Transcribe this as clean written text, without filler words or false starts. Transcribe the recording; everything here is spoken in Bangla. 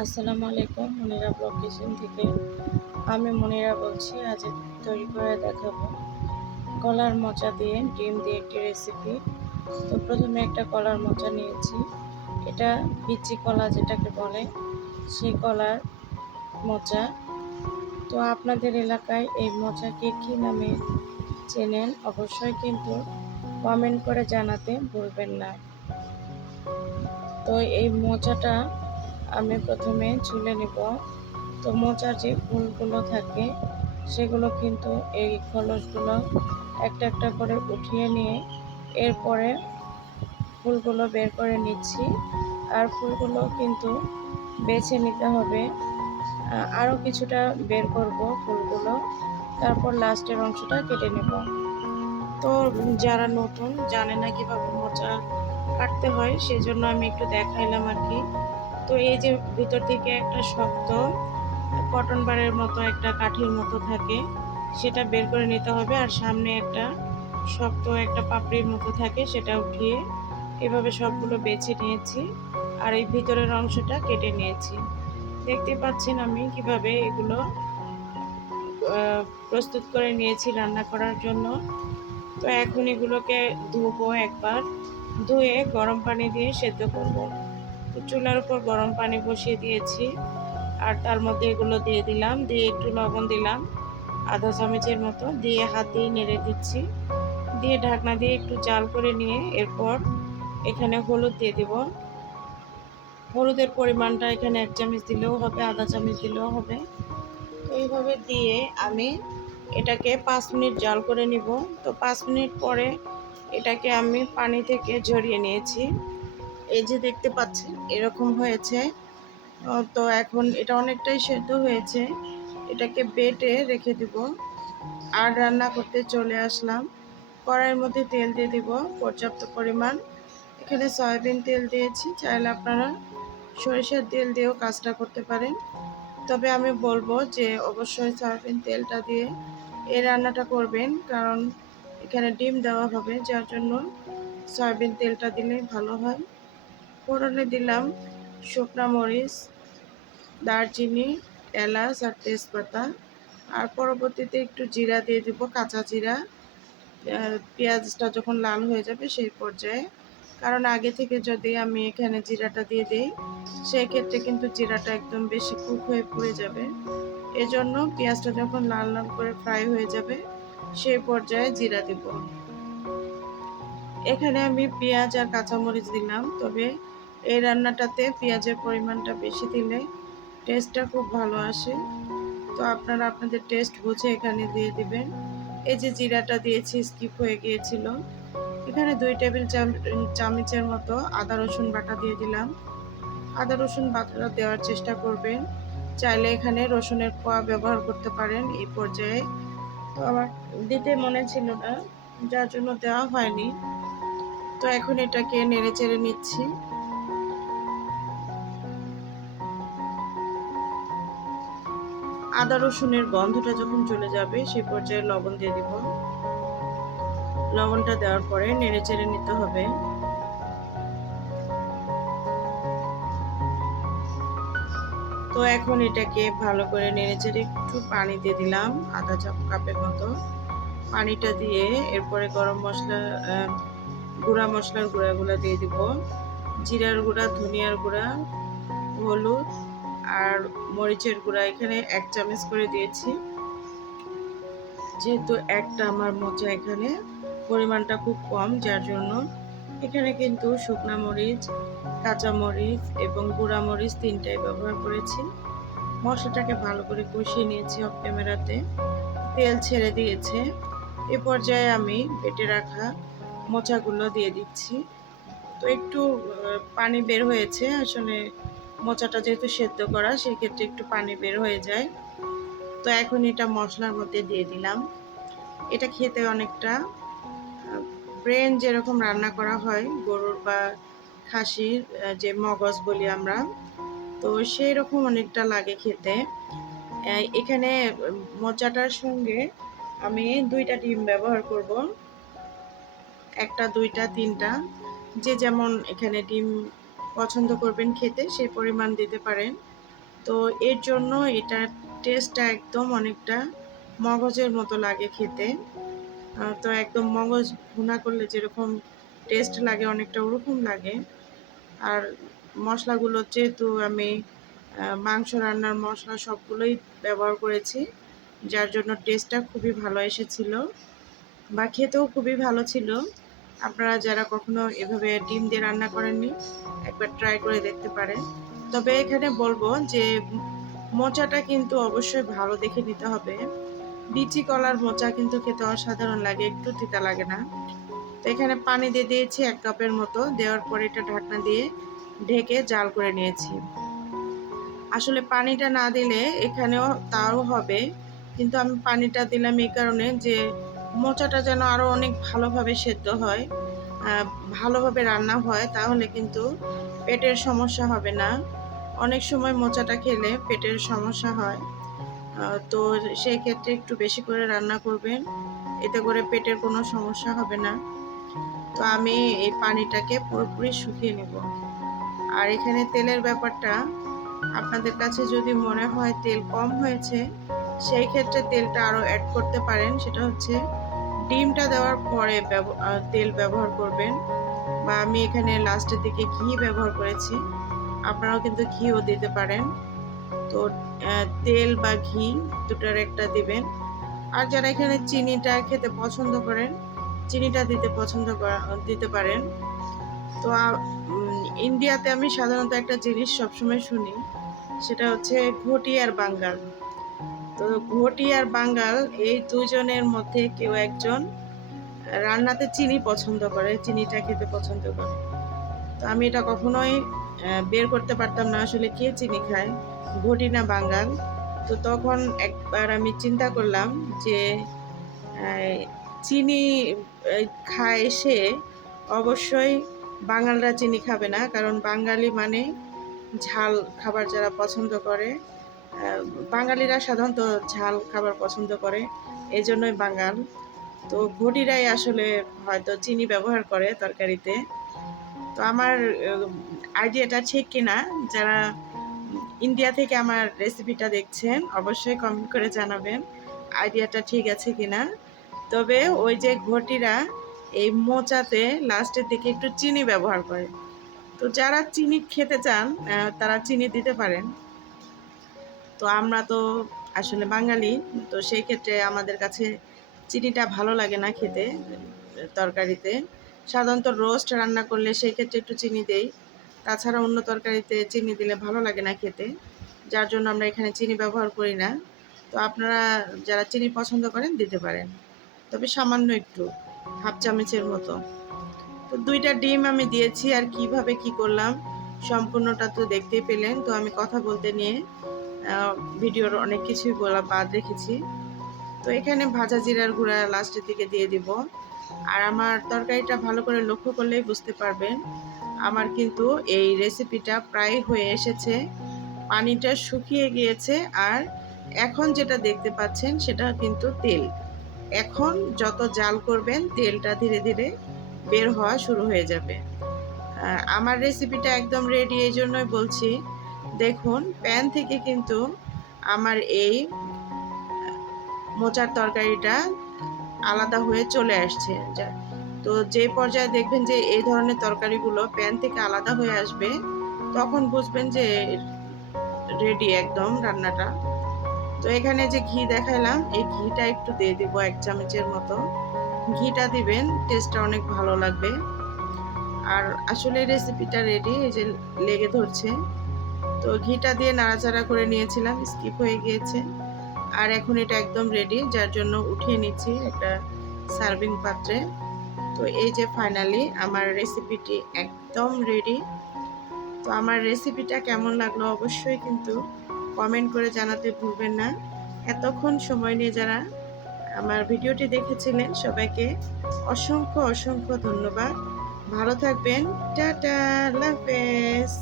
আসসালামু আলাইকুম, মনিরা ব্লগ কিচেন থেকে। আমি মনিরা বলছি। আজ তৈরি করে দেখাবো কলার মোচা দিয়ে ডিম দিয়ে একটি রেসিপি। তো প্রথমে একটা কলার মোচা নিয়েছি। এটা বিচি কলা যেটাকে বলে, সেই কলার মোচা। তো আপনাদের এলাকায় এই মোচাকে কী নামে চেনেন অবশ্যই কিন্তু কমেন্ট করে জানাতে ভুলবেন না। তো এই মোচাটা আমি প্রথমে ছুলে নেব। তো মোচার যে ফুলগুলো থাকে সেগুলো কিন্তু এই খোলসগুলো একটা একটা করে উঠিয়ে নিয়ে এরপরে ফুলগুলো বের করে নিচ্ছি। আর ফুলগুলো কিন্তু বেছে নিতে হবে। আরও কিছুটা বের করব ফুলগুলো, তারপর লাস্টের অংশটা কেটে নেব। তো যারা নতুন জানে না কীভাবে মোচা কাটতে হয়, সেজন্য আমি একটু দেখাইলাম আর কি। তো এই যে ভিতর থেকে একটা শক্ত কটন বারের মতো একটা কাঠির মতো থাকে, সেটা বের করে নিতে হবে। আর সামনে একটা শক্ত একটা পাপড়ির মতো থাকে, সেটা উঠিয়ে এভাবে সবগুলো বেছে নিয়েছি। আর এই ভিতরের অংশটা কেটে নিয়েছি। দেখতে পাচ্ছেন আমি কিভাবে এগুলো প্রস্তুত করে নিয়েছি রান্না করার জন্য। তো এখন এগুলোকে ধুবো একবার, ধুয়ে গরম পানি দিয়ে সেদ্ধ করব। তো চুলার উপর গরম পানি বসিয়ে দিয়েছি। আর তার মধ্যে এগুলো দিয়ে দিলাম, দিয়ে একটু লবণ দিলাম আধা চামচের মতো, দিয়ে হাত দিয়ে নেড়ে দিচ্ছি। দিয়ে ঢাকনা দিয়ে একটু জাল করে নিয়ে এরপর এখানে হলুদ দিয়ে দিব। হলুদের পরিমাণটা এখানে 1 চামচ দিলেও হবে, আধা চামচ দিলেও হবে। তো এইভাবে দিয়ে আমি এটাকে 5 মিনিট জাল করে নিব। তো 5 মিনিট পরে এটাকে আমি পানি থেকে ঝরিয়ে নিয়েছি। এই যে দেখতে পাচ্ছেন এরকম হয়েছে। তো এখন এটা অনেকটাই সেদ্ধ হয়েছে। এটাকে বেটে রেখে দিব। আর রান্না করতে চলে আসলাম। কড়াইয়ের মধ্যে তেল দিয়ে দিব পর্যাপ্ত পরিমাণ। এখানে সয়াবিন তেল দিয়েছি, চাইলে আপনারা সরিষার তেল দিয়েও কাজটা করতে পারেন। তবে আমি বলবো যে অবশ্যই সয়াবিন তেলটা দিয়ে এই রান্নাটা করবেন, কারণ এখানে ডিম দেওয়া হবে, যার জন্য সয়াবিন তেলটা দিলে ভালো হয়। ফোড়নে দিলাম শুকনা মরিচ, দারচিনি, এলাচ আর তেজপাতা। আর পরবর্তীতে একটু জিরা দিয়ে দিব, কাঁচা জিরা। পেঁয়াজটা যখন লাল হয়ে যাবে সেই পর্যায়ে, কারণ আগে থেকে যদি আমি এখানে জিরাটা দিয়ে দিই সেই ক্ষেত্রে কিন্তু জিরাটা একদম বেশি কুক হয়ে পুড়ে যাবে। এজন্য পেঁয়াজটা যখন লাল লাল করে ফ্রাই হয়ে যাবে সেই পর্যায়ে জিরা দিব। এখানে আমি পেঁয়াজ আর কাঁচামরিচ দিলাম, তবে এই রান্নাটাতে পেঁয়াজের পরিমাণটা বেশি দিলে টেস্টটা খুব ভালো আসে। তো আপনারা আপনাদের টেস্ট বুঝে এখানে দিয়ে দিবেন। এই যে জিরাটা দিয়েছি স্কিপ হয়ে গিয়েছিল। এখানে 2 টেবিল চামচের মতো আদা রসুন বাটা দিয়ে দিলাম। আদা রসুন বাটা দেওয়ার চেষ্টা করবেন, চাইলে এখানে রসুনের কোয়া ব্যবহার করতে পারেন এই পর্যায়ে। তো আমার দিতে মনে ছিল না, যার জন্য দেওয়া হয়নি। তো এখন এটাকে নেড়ে চেড়ে নিচ্ছি। আদা রসুনের গন্ধটা যখন চলে যাবে সেই পর্যায়ে লবণ দিয়ে দিব। লবণটা দেওয়ার পরে নেড়ে চেড়ে নিতে হবে। তো এখন এটাকে ভালো করে নেড়ে চেড়ে একটু পানি দিয়ে দিলাম, আধা কাপের মতো। পানিটা দিয়ে এরপরে গরম মশলা, গুঁড়া মশলার গুঁড়াগুলো দিয়ে দিব। জিরার গুঁড়া, ধনিয়ার গুঁড়া, হলুদ আর মরিচের গুঁড়া এখানে 1 চামচ করে দিয়েছি। যেহেতু একটা আমার মোচা এখানে পরিমাণটা খুব কম, যার জন্য এখানে কিন্তু শুকনা মরিচ, কাঁচা মরিচ এবং গুঁড়া মরিচ 3টাই ব্যবহার করেছি। মশলাটাকে ভালো করে কষিয়ে নিয়েছি অফ ক্যামেরাতে। তেল ছেড়ে দিয়েছে। এ পর্যায়ে আমি বেটে রাখা মোচাগুলো দিয়ে দিচ্ছি। তো একটু পানি বের হয়েছে, আসলে মোচাটা যেহেতু সেদ্ধ করা সেই ক্ষেত্রে একটু পানি বের হয়ে যায়। তো এখন এটা মশলার মধ্যে দিয়ে দিলাম। এটা খেতে অনেকটা ব্রেন যেরকম রান্না করা হয় গরুর বা খাসির, যে মগজ বলি আমরা, তো সেই রকম অনেকটা লাগে খেতে। এখানে মোচাটার সঙ্গে আমি 2টা ডিম ব্যবহার করব। 1টা, 2টা, 3টা, যে যেমন এখানে ডিম পছন্দ করবেন খেতে সেই পরিমাণ দিতে পারেন। তো এর জন্য এটার টেস্টটা একদম অনেকটা মগজের মতো লাগে খেতে। তো একদম মগজ ভুনা করলে যেরকম টেস্ট লাগে অনেকটা ওরকম লাগে। আর মশলাগুলো যেহেতু আমি মাংস রান্নার মশলা সবগুলোই ব্যবহার করেছি, যার জন্য টেস্টটা খুবই ভালো এসেছিল বা খেতেও খুবই ভালো ছিল। আপনারা যারা কখনো এভাবে ডিম দিয়ে রান্না করেননি, একবার ট্রাই করে দেখতে পারেন। তবে এখানে বলবো যে মোচাটা কিন্তু অবশ্যই ভালো দেখে নিতে হবে। বিচি কলার মোচা কিন্তু খেতে অসাধারণ লাগে, একটু তিতা লাগে না। তো এখানে পানি দিয়ে দিয়েছি 1 কাপের মতো, দেওয়ার পরে এটা ঢাকনা দিয়ে ঢেকে জাল করে নিয়েছি। আসলে পানিটা না দিলে এখানেও তাও হবে, কিন্তু আমি পানিটা দিলাম এই কারণে যে মোচাটা যেন আরও অনেক ভালোভাবে সেদ্ধ হয়, ভালোভাবে রান্না হয়, তাহলে কিন্তু পেটের সমস্যা হবে না। অনেক সময় মোচাটা খেলে পেটের সমস্যা হয়, তো সেই ক্ষেত্রে একটু বেশি করে রান্না করবেন, এতে করে পেটের কোনো সমস্যা হবে না। তো আমি এই পানিটাকে পুরোপুরি শুকিয়ে নেব। আর এখানে তেলের ব্যাপারটা, আপনাদের কাছে যদি মনে হয় তেল কম হয়েছে, সেই ক্ষেত্রে তেলটা আরও অ্যাড করতে পারেন। সেটা হচ্ছে ডিমটা দেওয়ার পরে তেল ব্যবহার করবেন, বা আমি এখানে লাস্টের দিকে ঘি ব্যবহার করেছি, আপনারাও কিন্তু ঘিও দিতে পারেন। তো তেল বা ঘি দুটার একটা দিবেন। আর যারা এখানে চিনিটা খেতে পছন্দ করেন, চিনিটা দিতে পারেন। তো ইন্ডিয়াতে আমি সাধারণত একটা জিনিস সবসময় শুনি, সেটা হচ্ছে ঘটি আর বাঙ্গাল। তো ঘটি আর বাঙ্গাল এই দুজনের মধ্যে কেউ একজন রান্নাতে চিনি পছন্দ করে, চিনিটা খেতে পছন্দ করে। তো আমি এটা কখনোই বের করতে পারতাম না আসলে কে চিনি খায়, ঘটি না বাঙ্গাল। তো তখন একবার আমি চিন্তা করলাম যে চিনি খায় সে, অবশ্যই বাঙালরা চিনি খাবে না, কারণ বাঙালি মানে ঝাল খাবার যারা পছন্দ করে, বাঙালিরা সাধারণত ঝাল খাবার পছন্দ করে, এই জন্যই বাঙাল। তো ঘটিরাই আসলে হয়তো চিনি ব্যবহার করে তরকারিতে। তো আমার আইডিয়াটা ঠিক কিনা, যারা ইন্ডিয়া থেকে আমার রেসিপিটা দেখছেন অবশ্যই কমেন্ট করে জানাবেন আইডিয়াটা ঠিক আছে কিনা। তবে ওই যে ঘটিরা এই মোচাতে লাস্টের দিকে একটু চিনি ব্যবহার করে। তো যারা চিনি খেতে চান তারা চিনি দিতে পারেন। তো আমরা তো আসলে বাঙালি, তো সেই ক্ষেত্রে আমাদের কাছে চিনিটা ভালো লাগে না খেতে তরকারিতে। সাধারণত রোস্ট রান্না করলে সেই ক্ষেত্রে একটু চিনি দেই, তাছাড়া অন্য তরকারিতে চিনি দিলে ভালো লাগে না খেতে, যার জন্য আমরা এখানে চিনি ব্যবহার করি না। তো আপনারা যারা চিনি পছন্দ করেন দিতে পারেন, তবে সামান্য একটু, হাফ চামচের মতো। তো 2টা ডিম আমি দিয়েছি, আর কিভাবে কি করলাম সম্পূর্ণটা তো দেখতেই পেলেন। তো আমি কথা বলতে নিয়ে ভিডিওর অনেক কিছুই বাদ রেখেছি। তো এখানে ভাজা জিরার গুঁড়া লাস্টের দিকে দিয়ে দিব। আর আমার তরকারিটা ভালো করে লক্ষ্য করলেই বুঝতে পারবেন আমার কিন্তু এই রেসিপিটা প্রায় হয়ে এসেছে, পানিটা শুকিয়ে গিয়েছে। আর এখন যেটা দেখতে পাচ্ছেন সেটা কিন্তু তেল। এখন যত জাল করবেন তেলটা ধীরে ধীরে বের হওয়া শুরু হয়ে যাবে। আমার রেসিপিটা একদম রেডি, এই জন্যই বলছি। দেখুন প্যান থেকে কিন্তু আমার এই মোচার তরকারিটা আলাদা হয়ে চলে আসছে। তো যে পর্যায়ে দেখবেন যে এই ধরনের তরকারিগুলো প্যান থেকে আলাদা হয়ে আসবে, তখন বুঝবেন যে রেডি একদম রান্নাটা। তো এখানে যে ঘি দেখাইলাম, এই ঘিটা একটু দিয়ে দিব 1 চামচের মতো। ঘিটা দিবেন, টেস্টটা অনেক ভালো লাগবে। আর আসলে রেসিপিটা রেডি, এই যে লেগে ধরছে। তো ঘিটা দিয়ে নাড়াচাড়া করে নিয়েছিলাম, স্কিপ হয়ে গিয়েছে। আর এখন এটা একদম রেডি, যার জন্য উঠিয়ে নিচ্ছি একটা সার্ভিং পাত্রে। তো এই যে ফাইনালি আমার রেসিপিটি একদম রেডি। তো আমার রেসিপিটা কেমন লাগলো অবশ্যই কিন্তু কমেন্ট করে জানাতে ভুলবেন না। এতক্ষণ সময় নিয়ে যারা আমার ভিডিওটি দেখেছিলেন সবাইকে অসংখ্য অসংখ্য ধন্যবাদ। ভালো থাকবেন, টাটা, আল্লাহ হাফেজ।